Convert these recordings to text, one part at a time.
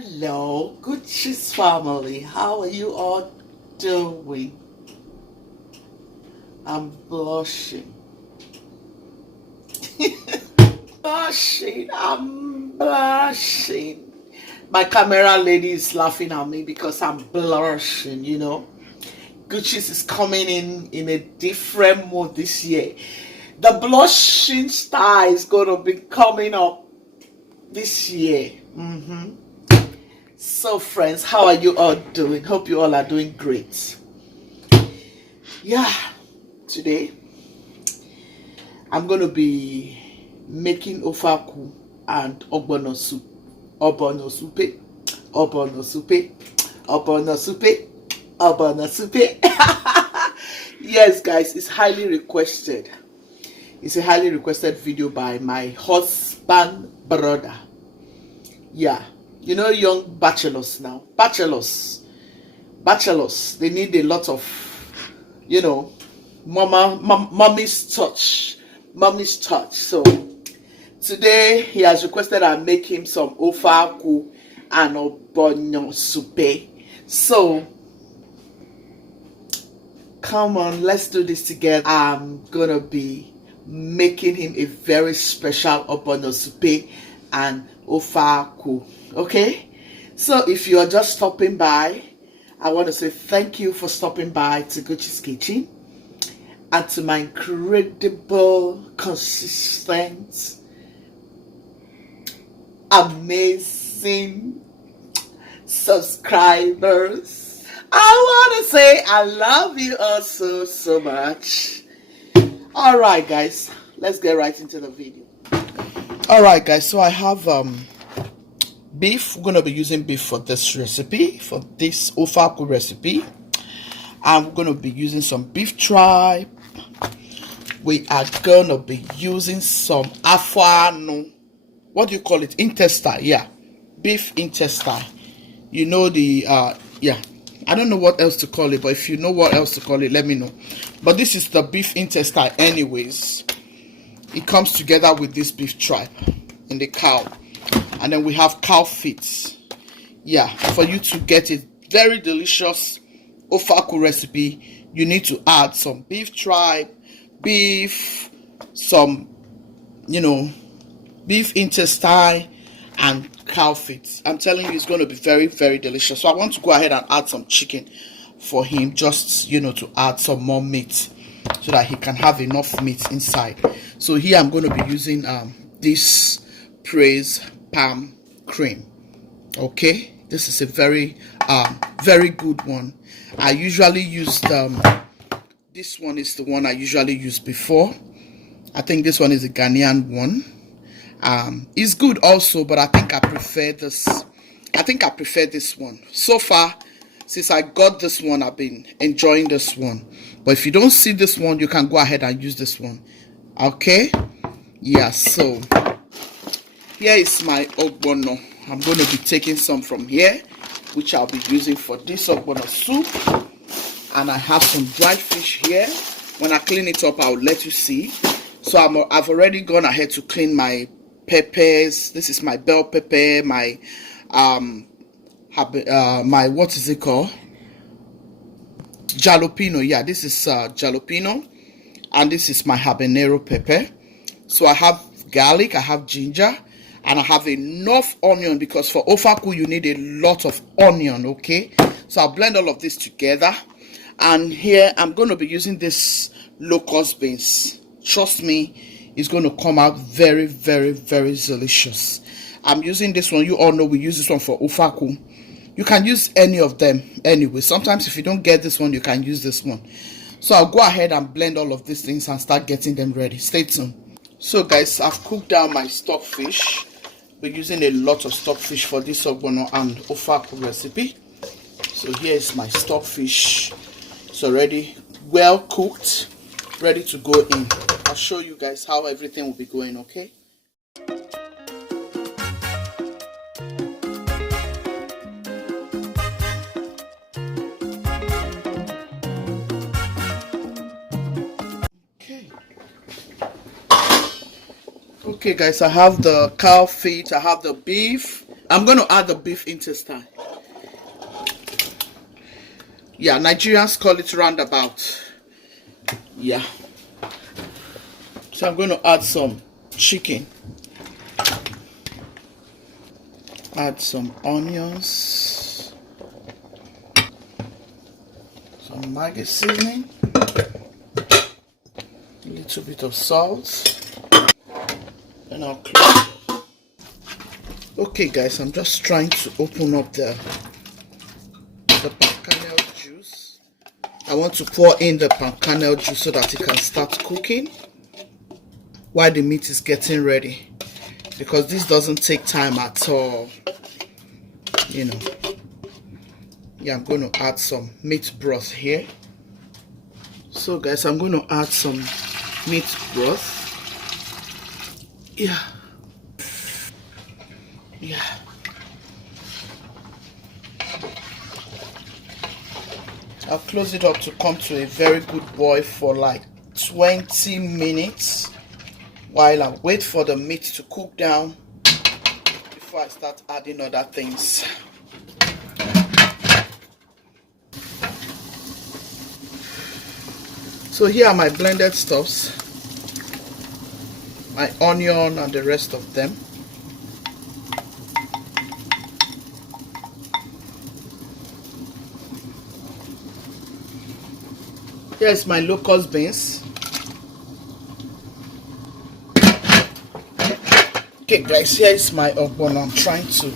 Hello, Guchies family. How are you all doing? I'm blushing. I'm blushing. My camera lady is laughing at me because I'm blushing, you know. Guchies is coming in a different mood this year. The blushing style is going to be coming up this year. So friends, how are you all doing? Hope you all are doing great. Yeah, today I'm going to be making Ofe Akwu and Ogbono soup. Ogbono soup. Ogbono soup. Ogbono soup. Ogbono soup. Yes guys, it's highly requested. It's a highly requested video by my husband brother. Yeah, you know, young bachelors now. Bachelors, they need a lot of, you know, mommy's touch. So today he has requested I make him some Ofe Akwu and Ogbono soup. So come on, let's do this together. I'm gonna be making him a very special Ogbono soup and Ofe Akwu. Okay, so if you are just stopping by, I want to say thank you for stopping by to Guchies Kitchen and to my incredible, consistent, amazing subscribers. I want to say I love you all so much. All right guys, let's get right into the video. All right guys, so I have beef. We're going to be using beef for this recipe, for this Ofe Akwu recipe. And we're going to be using some beef tripe. We are going to be using some afano. What do you call it? Intestine. Yeah, beef intestine. You know the yeah, I don't know what else to call it, but if you know what else to call it, let me know. But this is the beef intestine anyways. It comes together with this beef tripe in the cow. And then we have cow feet. Yeah, for you to get a very delicious Ofe Akwu recipe, you need to add some beef tripe, beef, some, you know, beef intestine, and cow feet. I'm telling you, it's going to be very delicious. So I want to go ahead and add some chicken for him, just, you know, to add some more meat so that he can have enough meat inside. So here I'm going to be using this Praise palm cream. Okay, this is a very good one. I usually use this one is the one I usually used before. I think this one is a Ghanaian one. It's good also, but I think I prefer this. I think I prefer this one so far. Since I got this one, I've been enjoying this one. But if you don't see this one, you can go ahead and use this one. Okay, yeah. So here is my Ogbono. I'm going to be taking some from here, which I'll be using for this Ogbono soup. And I have some dried fish here. When I clean it up, I'll let you see. So I've already gone ahead to clean my peppers. This is my bell pepper, my my, what is it called? Jalapeno. Yeah, this is jalapeno. And this is my habanero pepper. So I have garlic, I have ginger, and I have enough onion, because for Ofe Akwu you need a lot of onion. Okay, so I'll blend all of this together. And here I'm going to be using this locust beans. Trust me, it's going to come out very delicious. I'm using this one. You all know we use this one for Ofe Akwu. You can use any of them anyway. Sometimes if you don't get this one, you can use this one. So I'll go ahead and blend all of these things and start getting them ready. Stay tuned. So guys, I've cooked down my stockfish. We're using a lot of stockfish for this Ogbono and Ofe Akwu recipe. So here is my stockfish. It's already well cooked, ready to go in. I'll show you guys how everything will be going, okay? Okay guys, I have the cow feet, I have the beef. I'm going to add the beef intestine. Yeah, Nigerians call it roundabout. Yeah. So I'm going to add some chicken. Add some onions. Some Maggi seasoning. A little bit of salt. And I'll close. Okay guys, I'm just trying to open up the palm kernel juice. I want to pour in the palm kernel juice so that it can start cooking while the meat is getting ready, because this doesn't take time at all, you know. Yeah, I'm going to add some meat broth here. So guys, I'm going to add some meat broth. Yeah. I'll close it up to come to a very good boil for like 20 minutes while I wait for the meat to cook down before I start adding other things. So here are my blended stuffs, my onion and the rest of them. Here's my locust beans. Okay guys, here is my ogbono. I'm trying to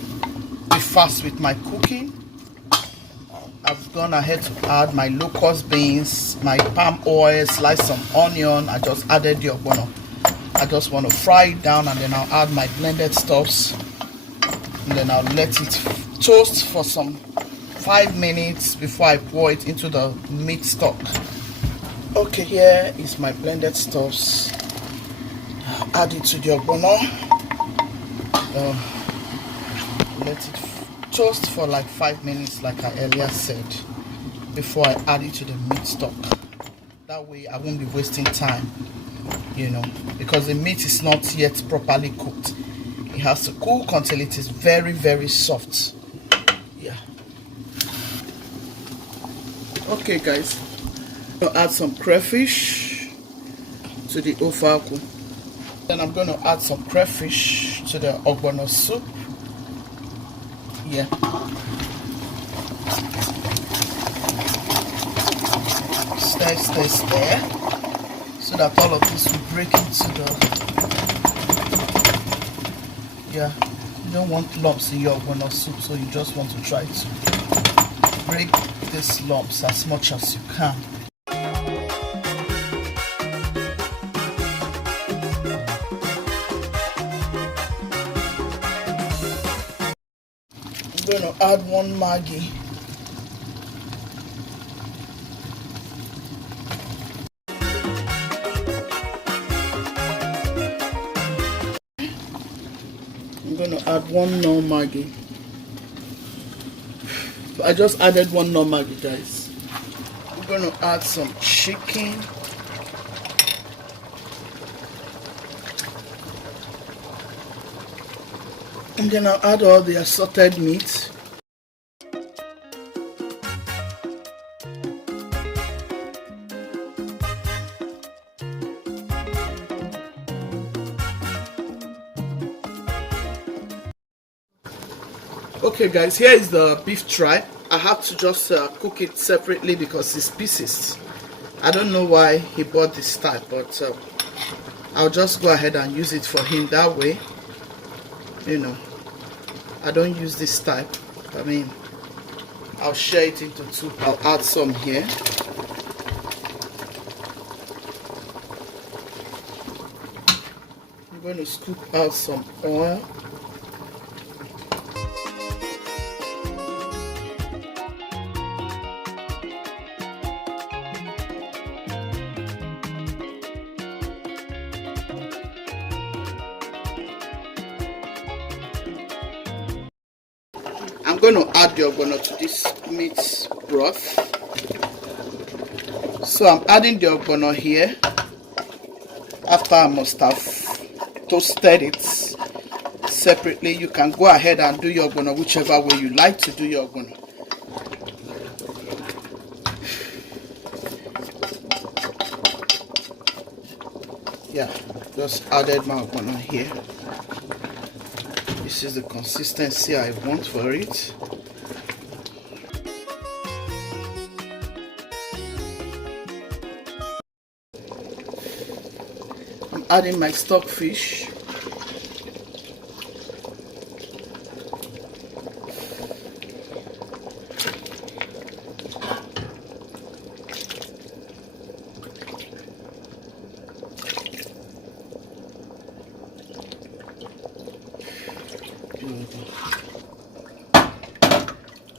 be fast with my cooking. I've gone ahead to add my locust beans, my palm oil, slice some onion. I just added the ogbono. I just want to fry it down, and then I'll add my blended stuffs, and then I'll let it toast for some 5 minutes before I pour it into the meat stock. Okay, here is my blended stuffs. Add it to the ogbono. Let it toast for like 5 minutes, like I earlier said, before I add it to the meat stock. That way I won't be wasting time, you know, because the meat is not yet properly cooked. It has to cook until it is very, very soft. Yeah. Okay guys, I'll add some crayfish to the Ofe Akwu. Then I'm going to add some crayfish to the ogbono soup. Yeah. Stir, stir, stir, so that all of this will break into the... Yeah, you don't want lumps in your ogbono soup, so you just want to try to break these lumps as much as you can. I'm going to add 1 Maggi. I'm going to add 1 more Maggi. So I just added 1 more Maggi, guys. I'm going to add some chicken. And then I'll add all the assorted meat. Okay guys, here is the beef tripe. I have to just cook it separately because it's pieces. I don't know why he bought this type, but I'll just go ahead and use it for him that way. You know, I don't use this type. I mean, I'll share it into 2. I'll add some here. I'm going to scoop out some oil. I'm going to add the ogbono to this meat broth. So I'm adding the ogbono here after I must have toasted it separately. You can go ahead and do your ogbono whichever way you like to do your ogbono. Yeah, just added my ogbono here. This is the consistency I want for it. I'm adding my stockfish.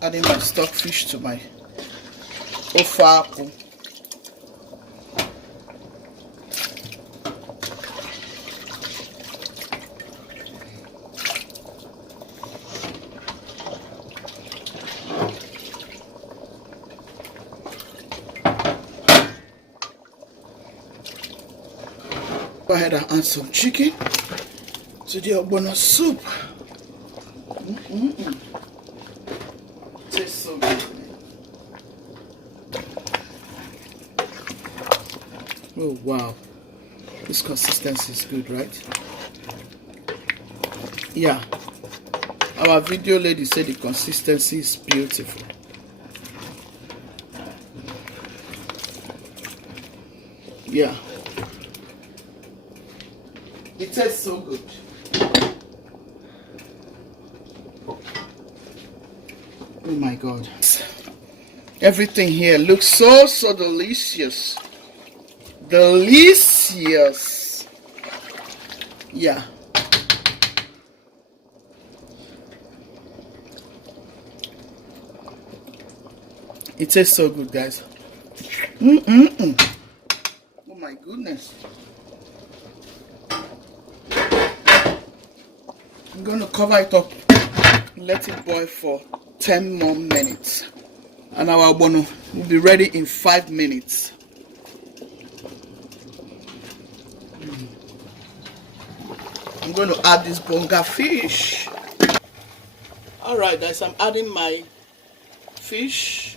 Adding my stockfish to my Ofe Akwu. Go ahead and add some chicken to the ogbono soup. Tastes so good. Oh wow, this consistency is good, right? Yeah, our video lady said the consistency is beautiful. Yeah, it tastes so good. Oh my god, everything here looks so delicious. Delicious. Yeah, it tastes so good, guys. Oh my goodness. I'm gonna cover it up, let it boil for 10 more minutes, and our ogbono will be ready in 5 minutes. I'm going to add this bonga fish. Alright guys, I'm adding my fish,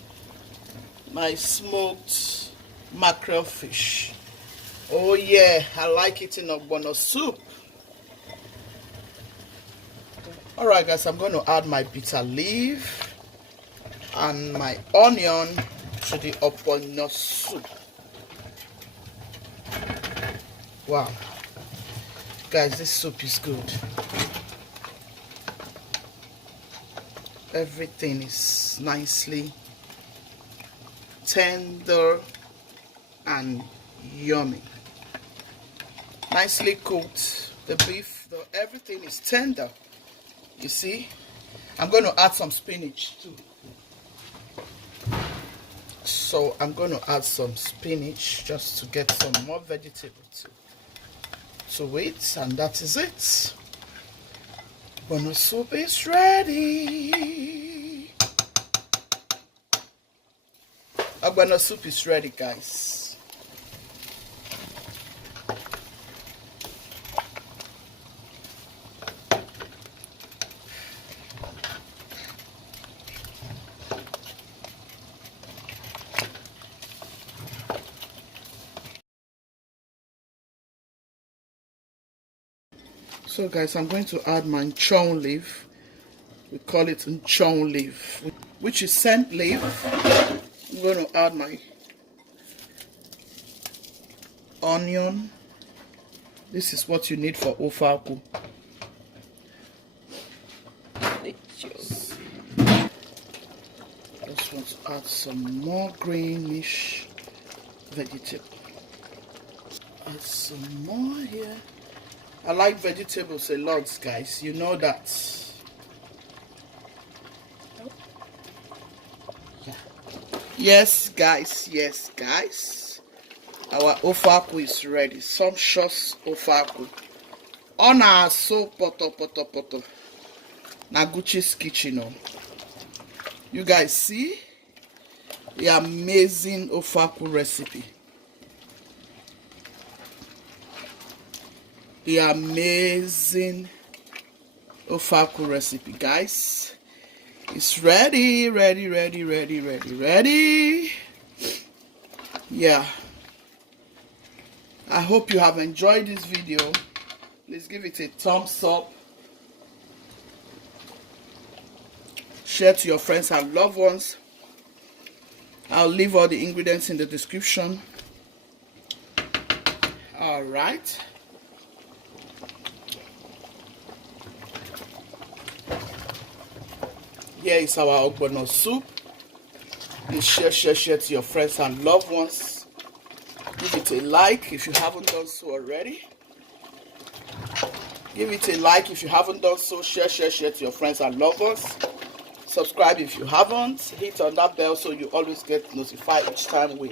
my smoked mackerel fish. Oh yeah, I like it in ogbono soup. Alright guys, I'm going to add my bitter leaf and my onion to the ogbono soup. Wow. Guys, this soup is good. Everything is nicely tender and yummy. Nicely cooked. The beef, everything is tender. You see? I'm going to add some spinach too. So I'm going to add some spinach just to get some more vegetable to it, and that is it. Ogbono soup is ready. Ogbono soup is ready, guys. So guys, I'm going to add my NCHANWU leaf. We call it NCHANWU leaf, which is scent leaf. I'm going to add my onion. This is what you need for Ofe Akwu. Just want to add some more greenish vegetable. Add some more here. I like vegetables a lot, guys. You know that. Yeah. Yes, guys. Yes, guys. Our Ofe Akwu is ready. Sumptuous Ofe Akwu. On our so poto. Na Guchies kitchen. Oh. You guys see the amazing Ofe Akwu recipe. the amazing Ofe Akwu recipe, guys. It's ready. Yeah, I hope you have enjoyed this video. Please give it a thumbs up, share to your friends and loved ones. I'll leave all the ingredients in the description. All right, here is our Ogbono soup. Please share to your friends and loved ones. Give it a like if you haven't done so already. Give it a like if you haven't done so. Share to your friends and loved ones. Subscribe if you haven't. Hit on that bell so you always get notified each time we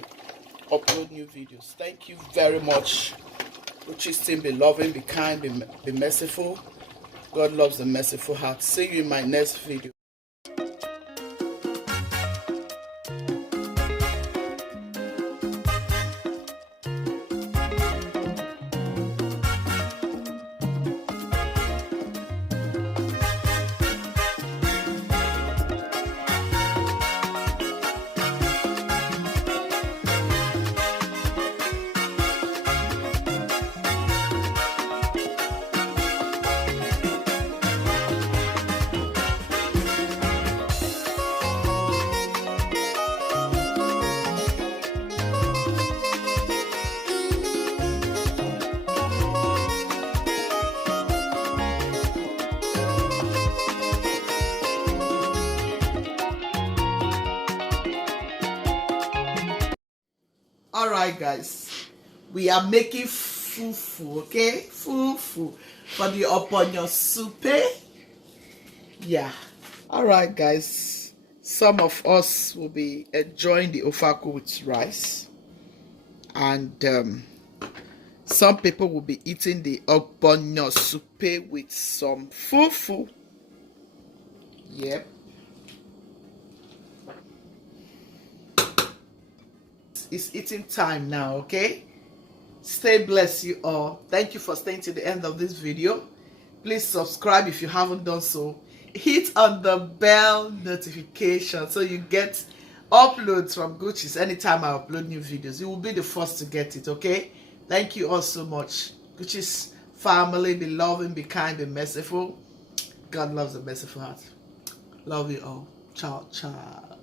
upload new videos. Thank you very much. Guchies team, be loving, be kind, be merciful. God loves the merciful heart. See you in my next video. All right, guys, we are making fufu, okay? Fufu for the Ogbono soup. Yeah. All right, guys. Some of us will be enjoying the Ofe Akwu with rice, and some people will be eating the Ogbono soup with some fufu. Yep. It's eating time now, okay? Stay blessed, you all. Thank you for staying to the end of this video. Please subscribe if you haven't done so. Hit on the bell notification so you get uploads from Guchies anytime I upload new videos. You will be the first to get it, okay? Thank you all so much. Guchies family, be loving, be kind, be merciful. God loves a merciful heart. Love you all. Ciao, ciao.